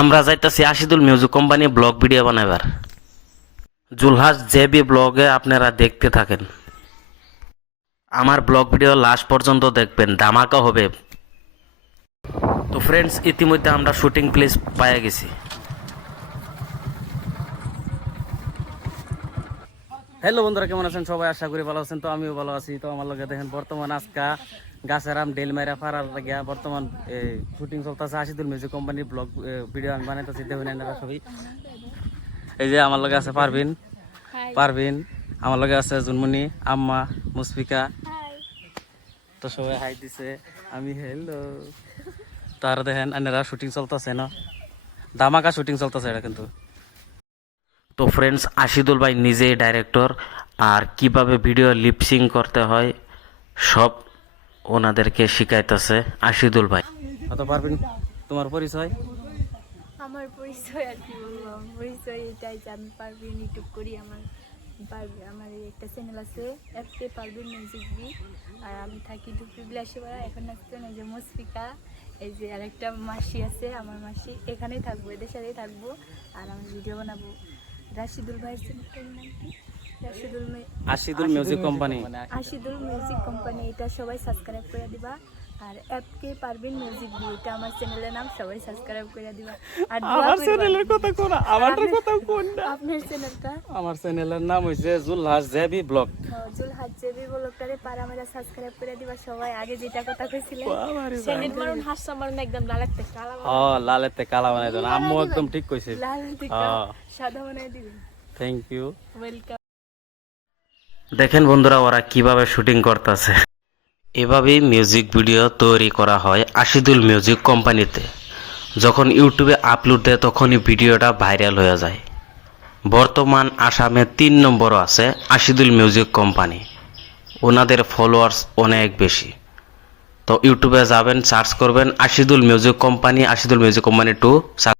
আমরা যাইতেছি Ashidul music company blog video বানাবার। জুলহাস জেবি ব্লগে আপনারা দেখতে থাকেন। আমার ব্লগ ভিডিও লাস্ট পর্যন্ত দেখবেন, ধামাকা হবে। তো ফ্রেন্ডস, ইতিমধ্যে আমরা শুটিং প্লেস পাইয়া গেছি। হ্যালো বন্ধুরা, কেমন আছেন সবাই? আশা করি ভালো আছেন। তো আমিও ভালো আছি। তো আমার লগে দেখেন বর্তমান আজকা গাছের আম ডেল মেরা ফারার লাগিয়া বর্তমান শুটিং চলতেছে আশিদুল মিউজিক কোম্পানির ব্লগ ভিডিও আমি বানাইতেছি। দেখুন আপনারা সবাই। এই যে আমার লগে আছে পারভিন, আমার লগে আছে জুনমুনি, আম্মা, মুসফিকা। তো সবাই হাই দিছে, আমি হ্যালো। তারা দেখেন আপনারা শুটিং চলতেছে না, ধামাকা শুটিং চলতেছে এটা কিন্তু। তো ফ্রেন্ডস, আশিদুল ভাই নিজেই ডাইরেক্টর, আর কিভাবে ভিডিও লিপসিং করতে হয় সব ওনাদেরকে শিখাইতেছে আশিদুল ভাই। তো পারভিন, তোমার পরিচয়? আমার পরিচয় আর কি বলবো, আমার পরিচয় এটাই যে আমি পারভিন, ইউটিউব করি। আমার একটা চ্যানেল আছে, এফকে পারভিন মিউজিক বি। আর আমি থাকি ডুপি বিলাসীপাড়া। এখন আসছেন এই যে মুসফিকা, এই যে আরেকটা মাসি আছে, আমার মাসি। এখানেই থাকবো, এদের সাথেই থাকবো। আর আমি ভিডিও বানাবো। রাশিদুল ভাইয়ের চ্যানেলটার নাম কি? Ashidul music company. Ashidul music company, এটা সবাই সাবস্ক্রাইব করে দিবা। আর এফকে পারভিন মিউজিক বি, এটা আমার চ্যানেলের নাম, সবাই সাবস্ক্রাইব করে দিবা। আর আমার চ্যানেলের কথা কোন? আমারটার কথা কোন না? আপনার চ্যানেলটা? আমার চ্যানেলের নাম হইছে Julhas JB blog. Julhas JB ব্লগটারে পারামেরা সাবস্ক্রাইব করে দিবা সবাই। আগে যেটা কথা কইছিলেন, বাবারে বাবা। সেনেট মারুন, হাসা মারুন, একদম লালাতে কালা লালেতে কালা বানাই দেন। আম্মু একদম ঠিক কইছে। লাল থেকে সাদা বানাই দিবেন। Thank you. ওয়েলকাম। দেখেন বন্ধুরা, ওরা কিভাবে শুটিং করতেছে। এভাবেই মিউজিক ভিডিও তৈরি করা হয় আশিদুল মিউজিক কোম্পানিতে। যখন ইউটিউবে আপলোড দেয় তখনই ভিডিওটা ভাইরাল হয়ে যায়। বর্তমান আসামে 3 নম্বরও আছে আশিদুল মিউজিক কোম্পানি। ওনাদের ফলোয়ার্স অনেক বেশি। তো ইউটিউবে যাবেন, সার্চ করবেন Ashidul music company, Ashidul music company 2 search